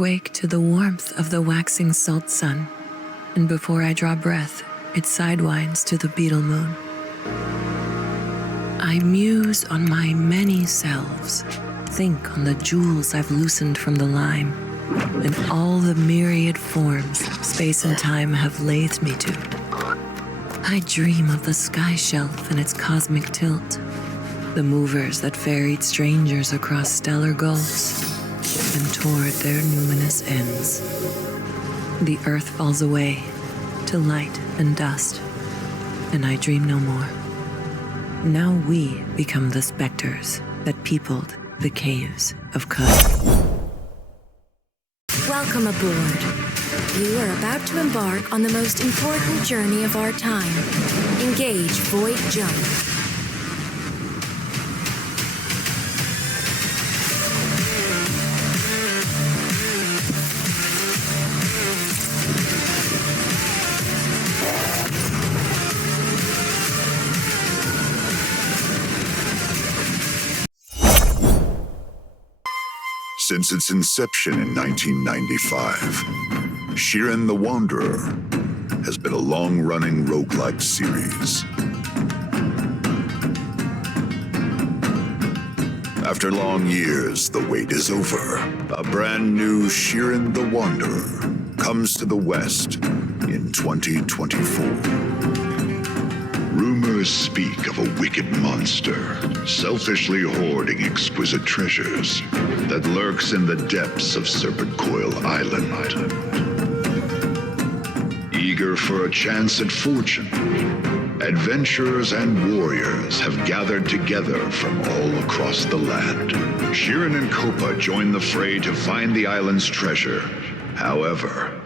wake to the warmth of the waxing salt sun, and before I draw breath, it sidewinds to the beetle moon. I muse on my many selves, think on the jewels I've loosened from the lime, and all the myriad forms space and time have lathed me to. I dream of the sky shelf and its cosmic tilt, the movers that ferried strangers across stellar gulfs and toward their numinous ends. The earth falls away to light and dust, and I dream no more. Now we become the specters that peopled the caves of Khud. Welcome aboard. You are about to embark on the most important journey of our time. Engage Void Jump. Since its inception in 1995, Shiren the Wanderer has been a long-running roguelike series. After long years, the wait is over. A brand new Shiren the Wanderer comes to the West in 2024. Rumors speak of a wicked monster, selfishly hoarding exquisite treasures that lurks in the depths of Serpent Coil Island. Eager for a chance at fortune, adventurers and warriors have gathered together from all across the land. Shiren and Copa join the fray to find the island's treasure. However,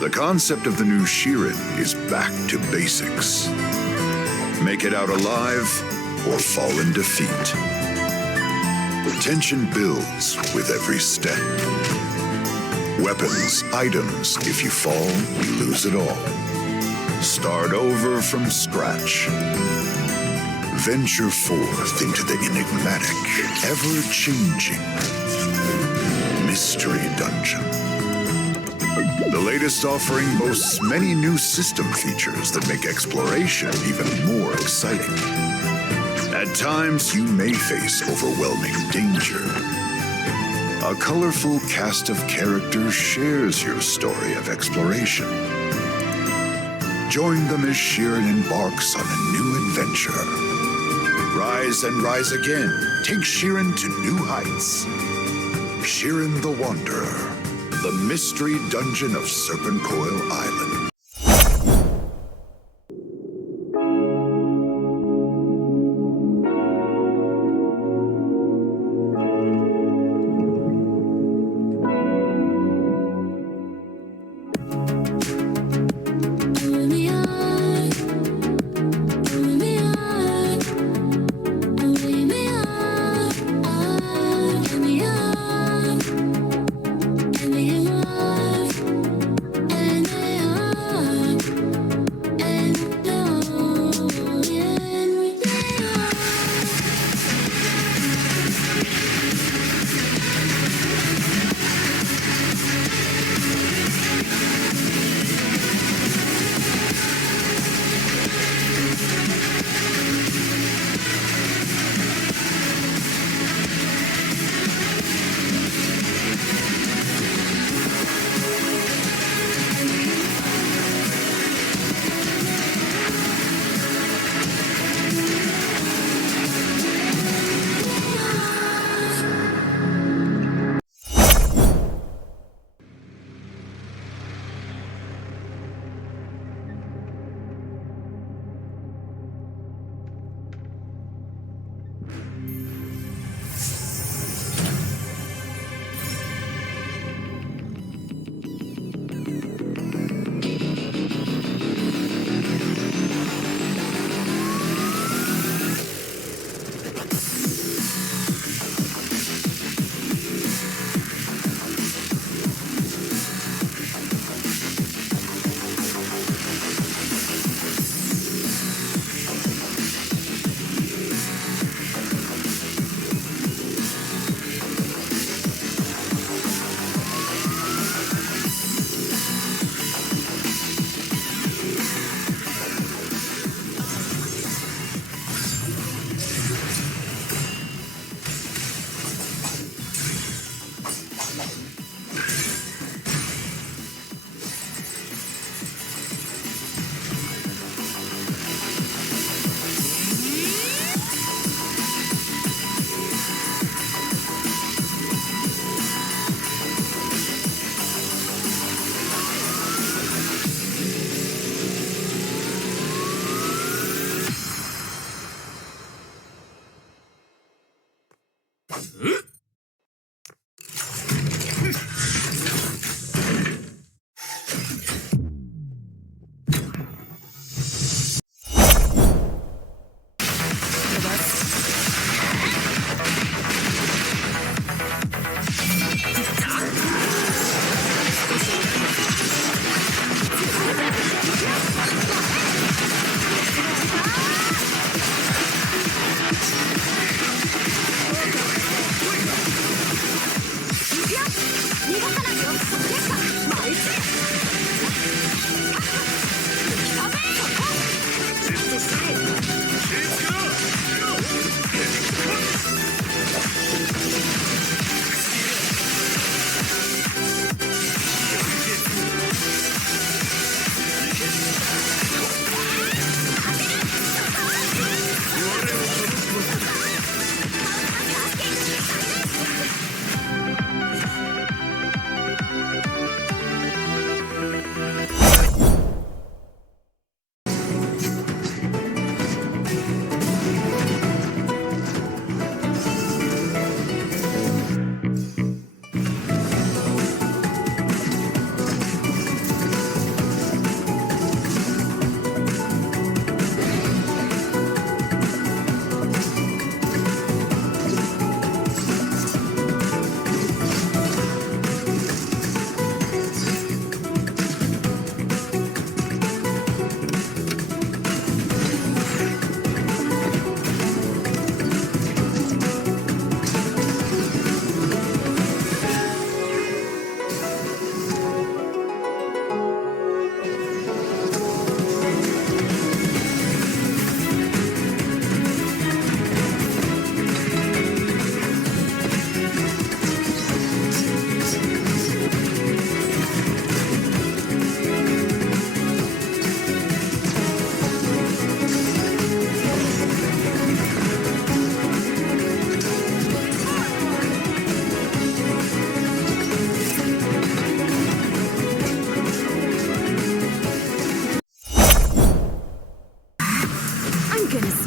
the concept of the new Shiren is back to basics. Make it out alive or fall in defeat. Tension builds with every step. Weapons, items, if you fall, you lose it all. Start over from scratch. Venture forth into the enigmatic, ever-changing mystery dungeon. The latest offering boasts many new system features that make exploration even more exciting. At times, you may face overwhelming danger. A colorful cast of characters shares your story of exploration. Join them as Shiren embarks on a new adventure. Rise and rise again. Take Shiren to new heights. Shiren the Wanderer. The mystery dungeon of Serpent Coil Island.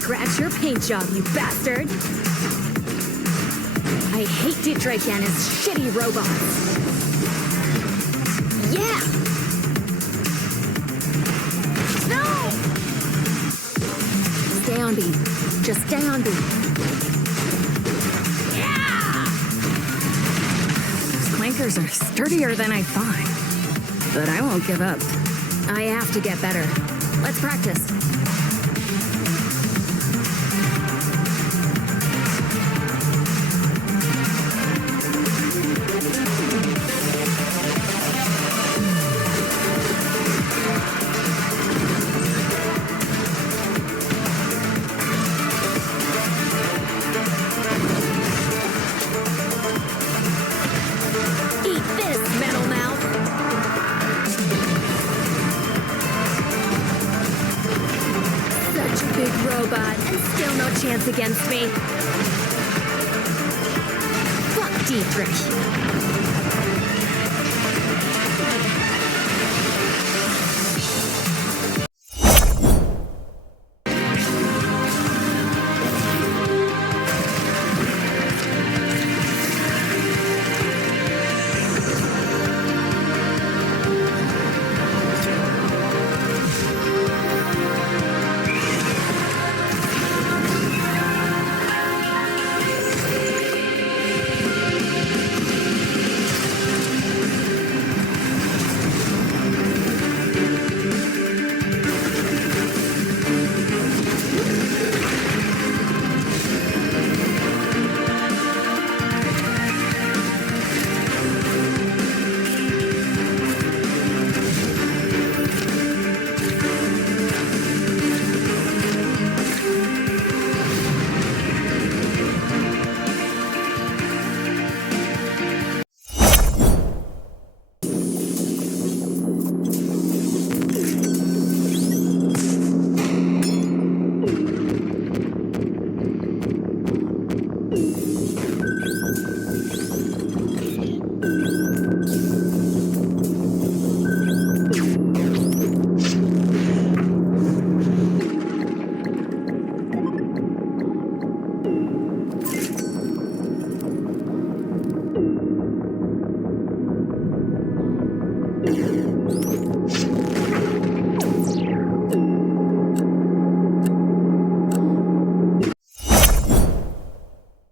scratch your paint job, you bastard! I hate Dietrich and his shitty robots. Yeah! No! Stay on beat. Just stay on beat. Yeah! Those clankers are sturdier than I thought. But I won't give up. I have to get better. Let's practice. Chance against me. Fuck Dietrich.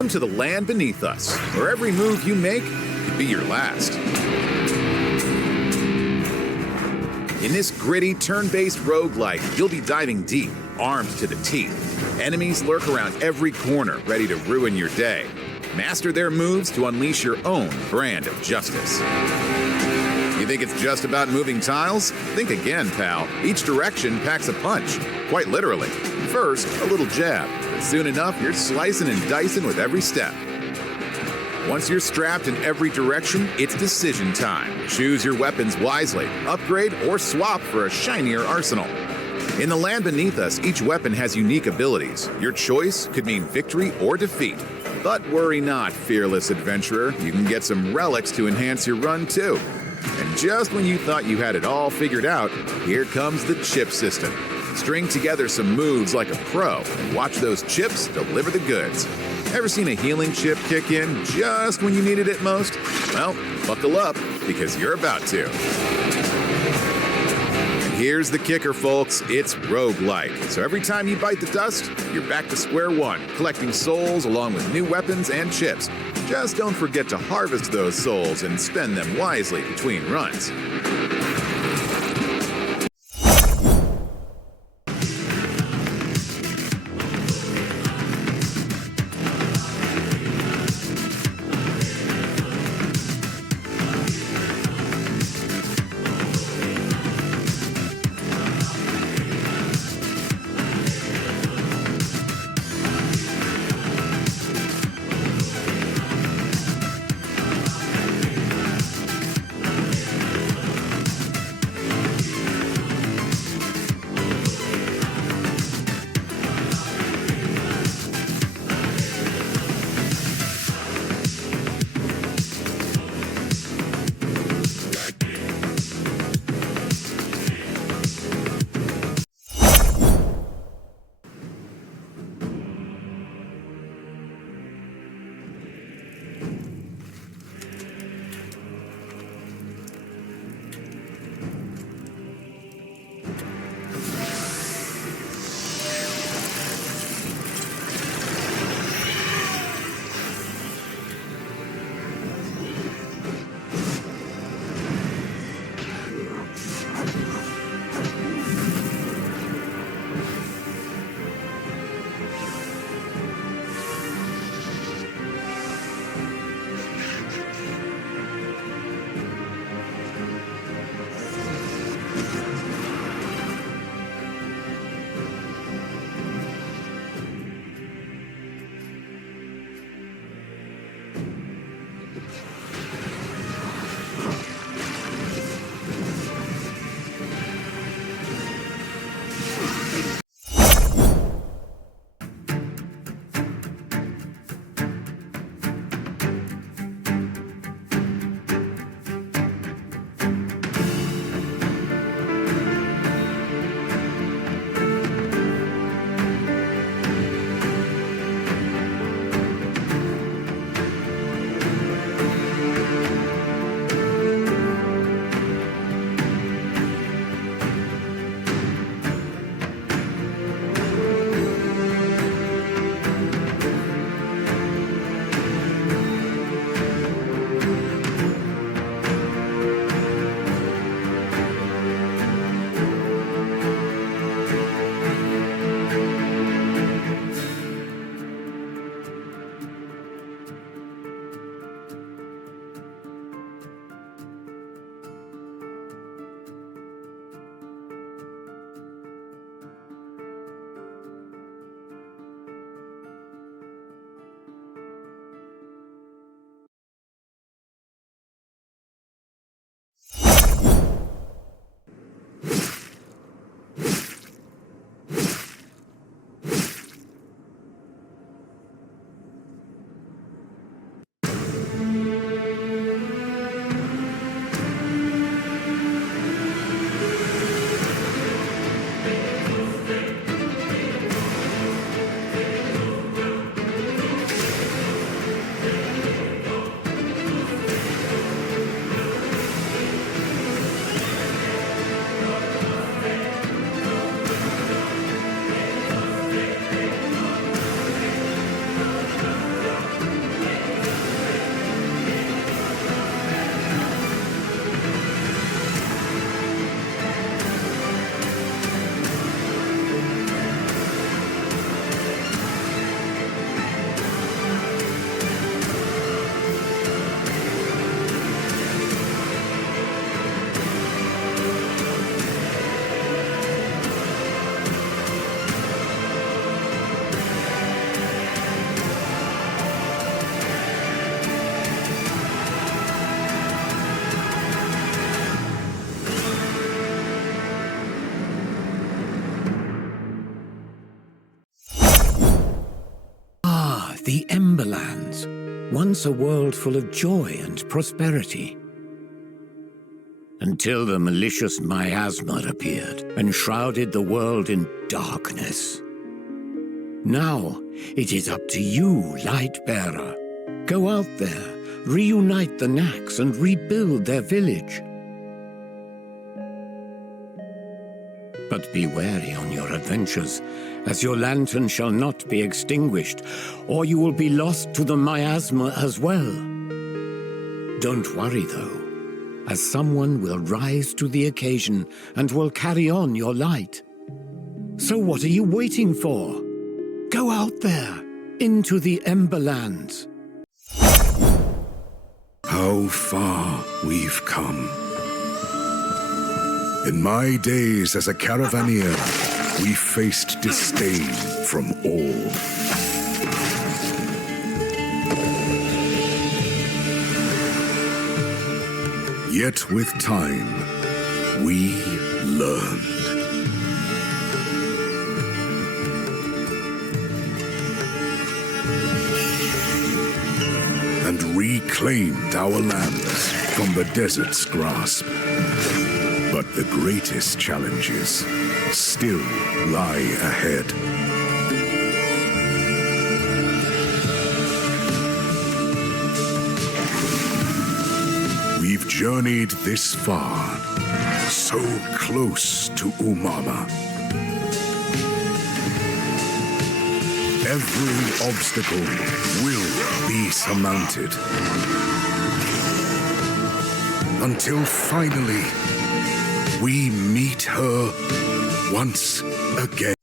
To the land beneath us, where every move you make could be your last. In this gritty, turn-based roguelike, you'll be diving deep, armed to the teeth. Enemies lurk around every corner, ready to ruin your day. Master their moves to unleash your own brand of justice. You think it's just about moving tiles? Think again, pal. Each direction packs a punch, quite literally. First, a little jab, but soon enough, you're slicing and dicing with every step. Once you're strapped in every direction, it's decision time. Choose your weapons wisely, upgrade or swap for a shinier arsenal. In the land beneath us, each weapon has unique abilities. Your choice could mean victory or defeat. But worry not, fearless adventurer. You can get some relics to enhance your run too. And just when you thought you had it all figured out, here comes the chip system. String together some moves like a pro and watch those chips deliver the goods. Ever seen a healing chip kick in just when you needed it most? Well, buckle up, because you're about to. And here's the kicker, folks. It's roguelike. So every time you bite the dust, you're back to square one, collecting souls along with new weapons and chips. Just don't forget to harvest those souls and spend them wisely between runs. the Emberlands, once a world full of joy and prosperity. Until the malicious miasma appeared and shrouded the world in darkness. Now, it is up to you, Lightbearer. Go out there, reunite the Knacks and rebuild their village. But be wary on your adventures, as your lantern shall not be extinguished, or you will be lost to the miasma as well. Don't worry, though, as someone will rise to the occasion and will carry on your light. So what are you waiting for? Go out there, into the Emberlands. How far we've come. In my days as a caravaneer, we faced disdain from all. Yet with time, we learned. And reclaimed our lands from the desert's grasp. But the greatest challenges still lie ahead. We've journeyed this far, so close to Umama. Every obstacle will be surmounted. Until finally, we meet her once again.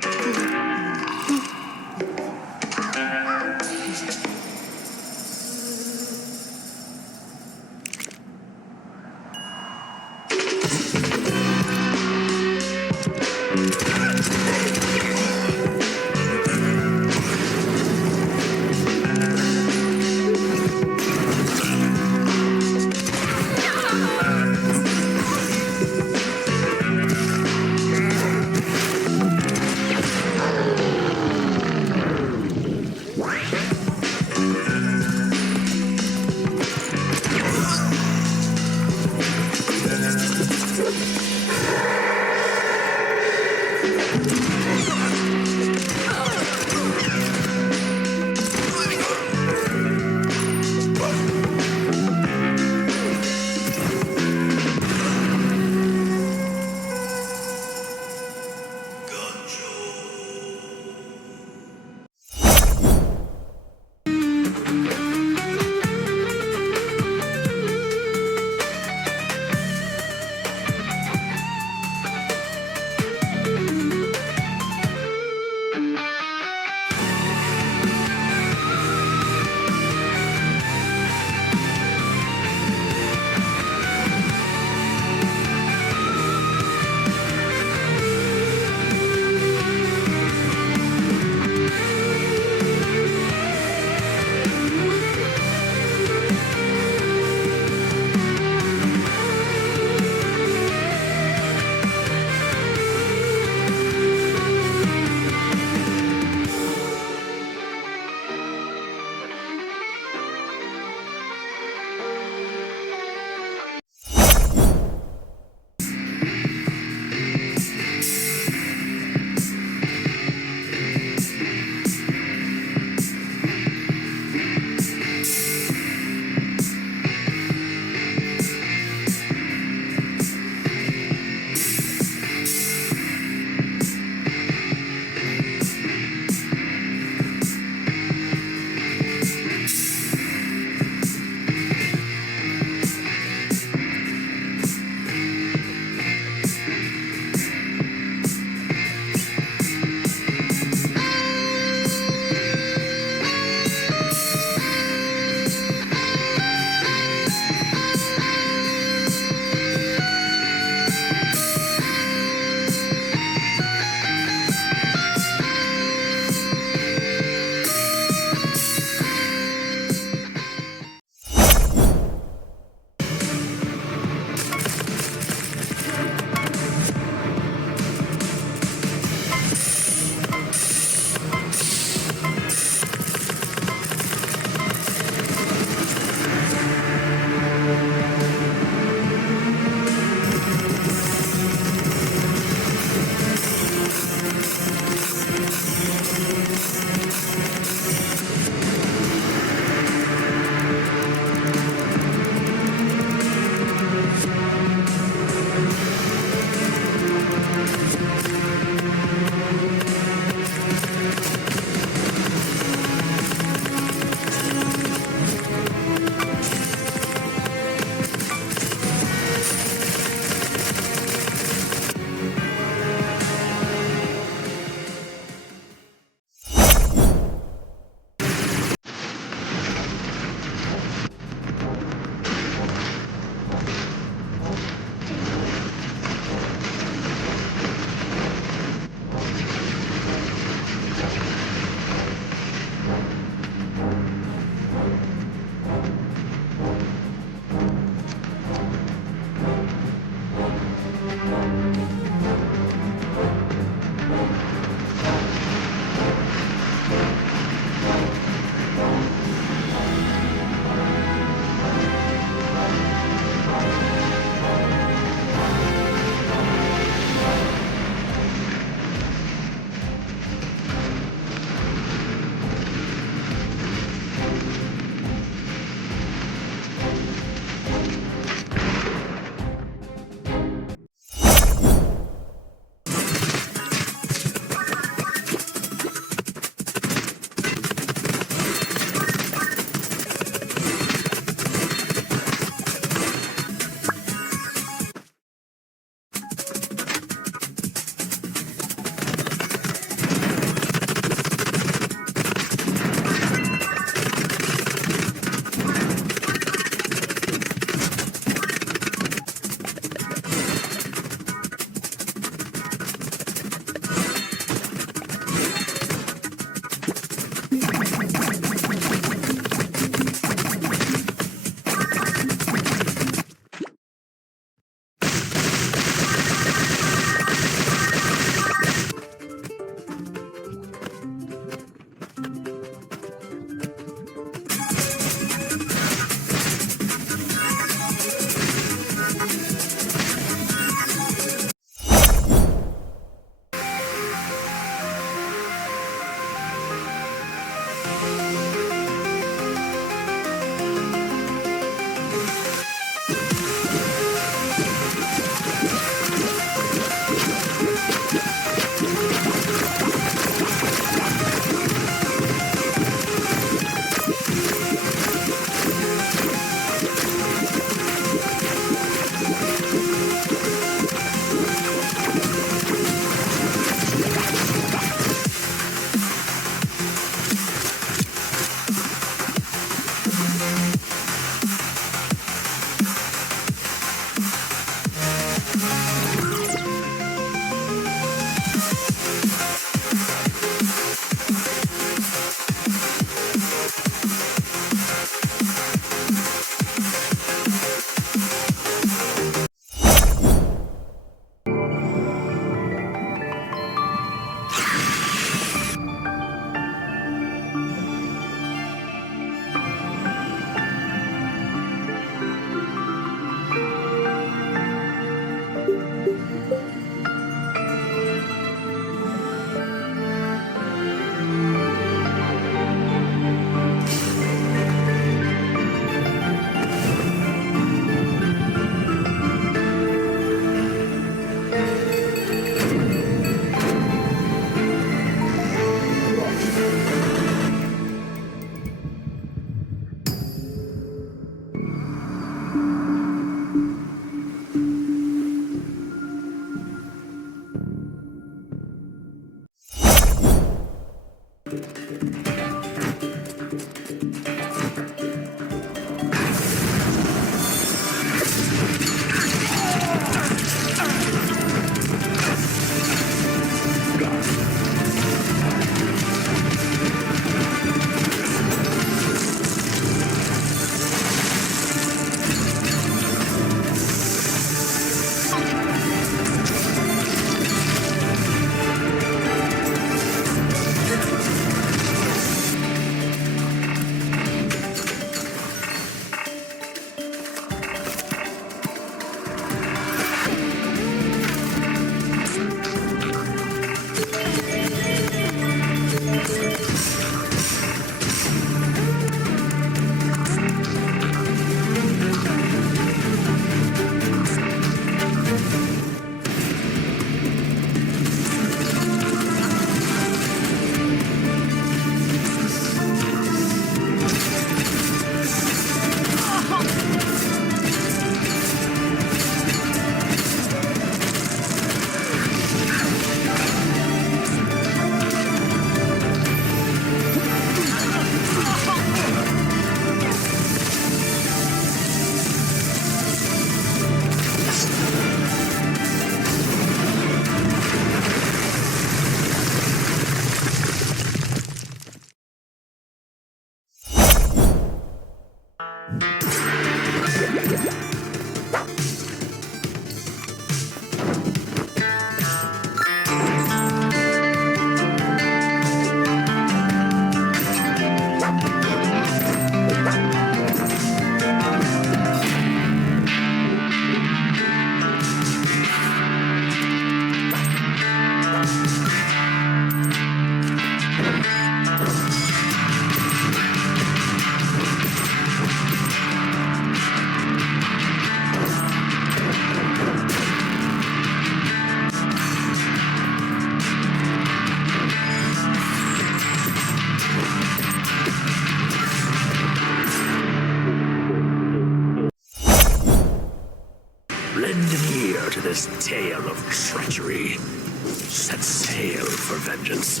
Lend an ear to this tale of treachery. Set sail for vengeance.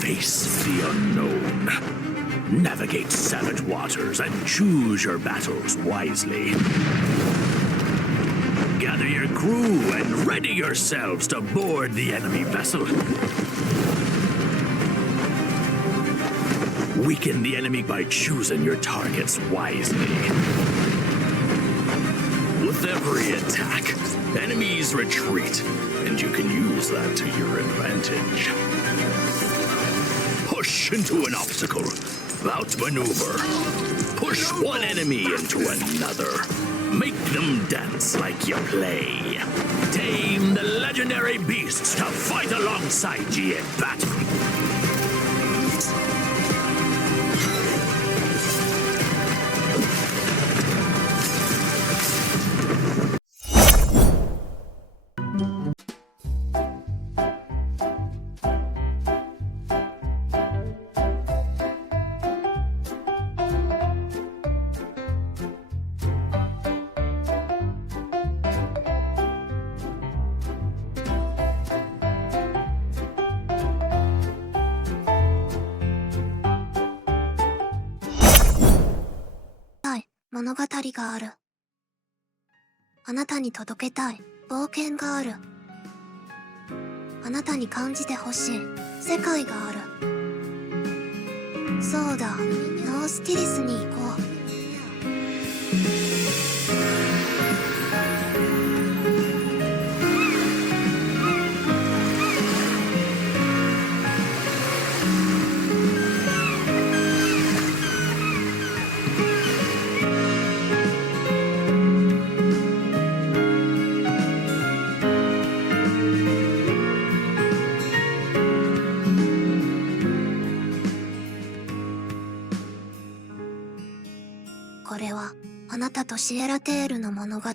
Face the unknown. Navigate savage waters and choose your battles wisely. Gather your crew and ready yourselves to board the enemy vessel. Weaken the enemy by choosing your targets wisely. With every attack, enemies retreat, and you can use that to your advantage. Push into an obstacle, outmaneuver. Push one enemy into another. Make them dance like you play. Tame the legendary beasts to fight alongside ye in battle.はい、物語がある。あなたに届けたい冒険がある。あなたに感じてほしい世界がある。そうだ、ノースティリスに行こう。これはあなたとシエラテールの物語。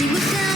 立ち向か